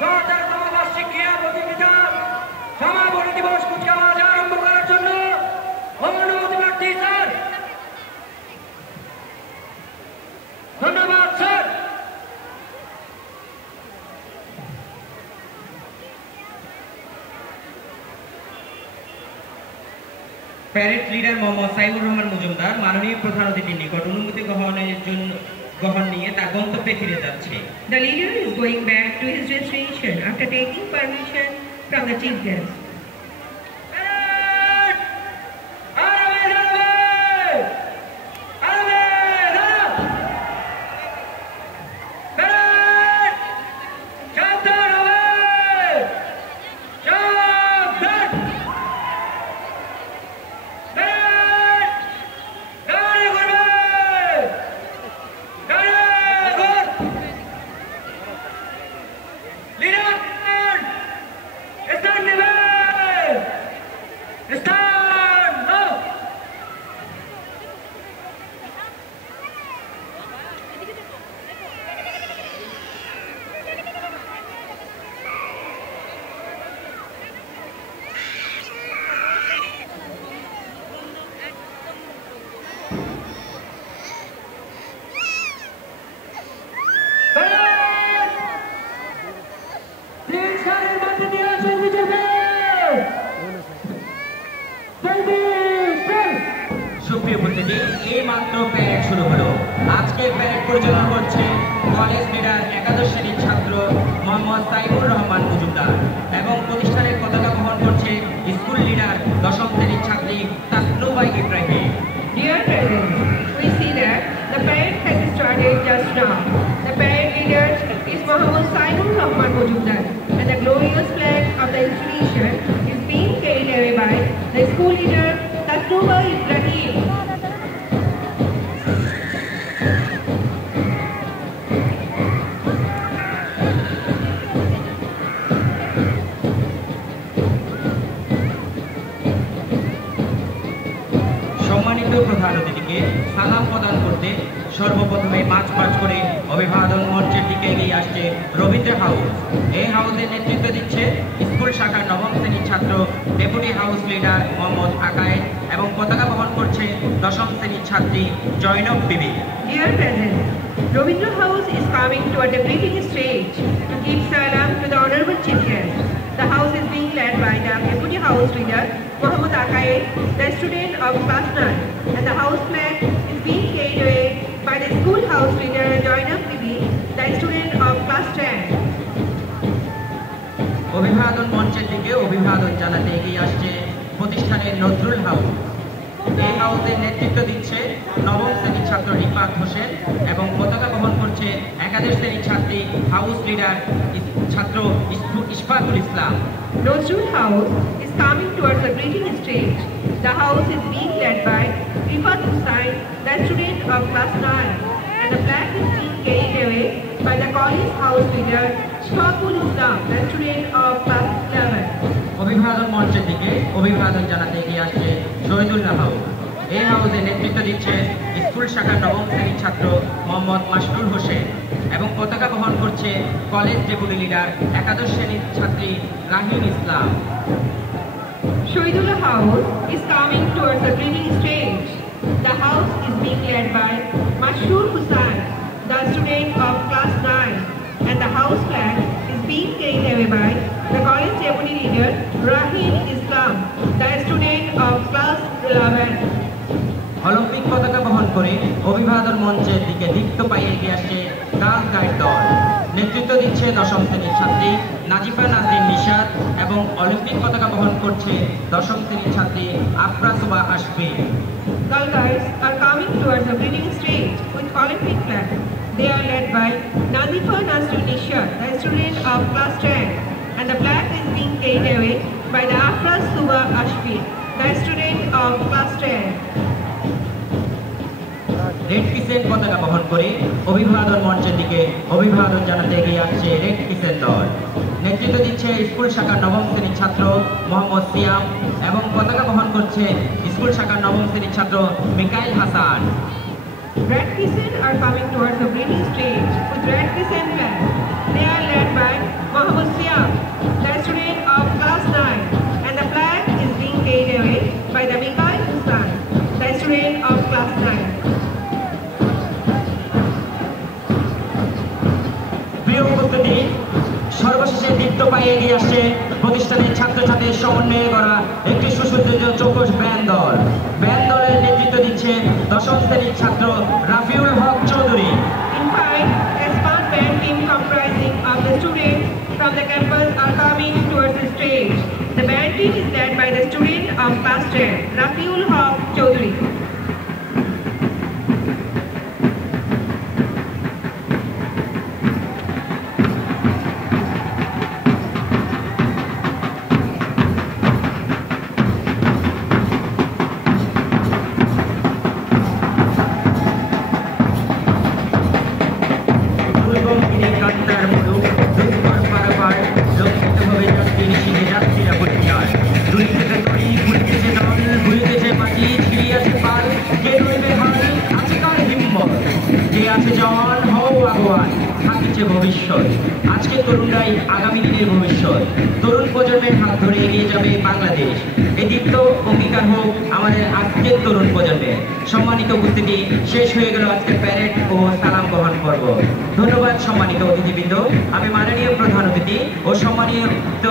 সতেরোতম বার্ষিক ক্রীড়া প্রতিযোগিতার সমাপনী দিবস কুচকাওয়াজ আরম্ভ করার জন্য অনুমতি প্রার্থী স্যার। ধন্যবাদ sir. Parade leader Mohammad Saimur Rahman Majumdar মাননীয় প্রধান অতিথির নিকট অনুমতি গ্রহণ নিয়ে তার গন্তব্যে ফিরে যাচ্ছে। The leader is going back to his destination after taking permission from the chief guest. সুপ্রিয় উপস্থিতি, এই মাত্র প্যারেড শুরু হলো। আজকে প্যারেড পরিচালনা করছে কলেজ লিডার একাদশ শ্রেণীর ছাত্র মোহাম্মদ সাইমুর রহমান মজুমদার এবং প্রতিষ্ঠানের পতাকা বহন করছে স্কুল লিডার দশম শ্রেণীর ছাত্রী Tasnuva Ibrahim. Dear parents, we see that the parade has started just now. The parade leader is Mohammad Saimur Rahman Mojumdar, and the glorious flag of the institution is being carried away by the school leader Tasnuba Ibrahim. সম্মানিত প্রধান অতিথিকে সালাম প্রদান করতে সর্বপ্রথমে March করে অভিবাদন মঞ্চের দিকে এগিয়ে আসছে রবীন্দ্র হাউস। এই হাউসের নেতৃত্ব দিচ্ছে স্কুল শাখার নবম শ্রেণীর ছাত্র deputy house leader Mohammad Akayed এবং পতাকা বহন করছে দশম শ্রেণীর ছাত্রী জয়নব বিবি। Dear parents, Ravindra House is coming toward the greeting stage to give salam to the honorable chief guest. The house is being led by the deputy house leader Mohammad Akaid, the student of class 9, and the house flag is being carried away by the school house leader Joinab Bibi, the student of class 10. অভিবাদন মঞ্চের দিকে অভিবাদন জানাতে এগিয়ে আসছে প্রতিষ্ঠানের Nazrul house. এই হাউসের নেতৃত্ব দিচ্ছে নবম শ্রেণীর ছাত্র রিফাত হোসেন এবং পতাকা বহন করছে একাদশ শ্রেণীর ছাত্রী হাউস লিডার ছাত্র ইশফাকুল ইসলাম। Nozrul House is coming towards the greeting stage. The house is being led by Rifat Hussain, the student of class 9, and the flag is being carried away by the college house leader Shafakul Islam, the student of class 11. অভিবাদন মঞ্চের দিকে অভিবাদন জানাতে এগিয়ে আসছে Shahidullah house. এই হাউসের নেতৃত্ব দিচ্ছে স্কুল শাখার নবম শ্রেণীর ছাত্র মোহাম্মদ মাসরুর হোসেন এবং পতাকা বহন করছে কলেজ ডেপুটি লিডার একাদশ শ্রেণীর ছাত্রী রাহিম ইসলাম। Shoidullah House is coming towards the greeting stage. The house is being led by Mashur Hussain, the student of class 9, and the house flag is being carried away by the college deputy leader Rahim Islam, the student of class 11. Olympic পতাকা বহন করে অভিবাদন মঞ্চের দিকে দীপ্ত পায়ে এগিয়ে আসছে girls guide দল। নেতৃত্ব দিচ্ছে দশম শ্রেণীর ছাত্রী নাজিফা নাজরিন নিশাদ এবং অলিম্পিক পতাকা বহন করছে দশম শ্রেণীর ছাত্রী আফরা সুবা আশফি। Girl guides are coming towards the greeting stage with Olympic flag. They are led by Nazifa Nasrin Nishad, the student of class 10, and the flag is being carried away by the Afra Suba Ashfi, the student of class 10. Red crescent পতাকা বহন করে অভিবাদন মঞ্চের দিকে অভিবাদন জানাতে এগিয়ে আসছে রেড ক্রিসেন্ট দল। নেতৃত্ব দিচ্ছে স্কুল শাখার নবম শ্রেণীর ছাত্র মোহাম্মদ সিয়াম এবং পতাকা বহন করছে স্কুল শাখার নবম শ্রেণীর ছাত্র Mikail Hasan. Red Crescent are coming towards the greeting stage with Red Crescent flag. They are led by Mohammad Siam, the student of class 9, and the flag is being carried away by the Mikhail Hussain, the student of class 9. প্রিয় উপস্থিতি, সর্বশেষে দীপ্ত পায়ে এগিয়ে আসছে প্রতিষ্ঠানের ছাত্রছাত্রীর সমন্বয়ে করা একটি সুসজ্জিত চৌকস ব্যান্ড দল। ব্যান্ড দলের নেতৃত্ব দিচ্ছে দশম শ্রেণীর ছাত্র Rafiul Haque Chowdhury. In fact, a smart band team comprising of the students from the campus are coming towards the stage. The band team is led by the student of class 10, Rafiul Haq Chaudhary. ভবিষ্যৎ, আজকে তরুণরাই আগামী দিনের ভবিষ্যৎ। তরুণ প্রজন্মের হাত ধরে এগিয়ে যাবে বাংলাদেশ। এই দীপ্ত অঙ্গীকার হোক আমাদের আজকের তরুণ প্রজন্মের। সম্মানিত উপস্থিতি, শেষ হয়ে গেল আজকের প্যারেড ও সালাম গ্রহণ পর্ব। ধন্যবাদ সম্মানিত অতিথিবৃন্দ। আমি মাননীয় প্রধান অতিথি ও সম্মানিত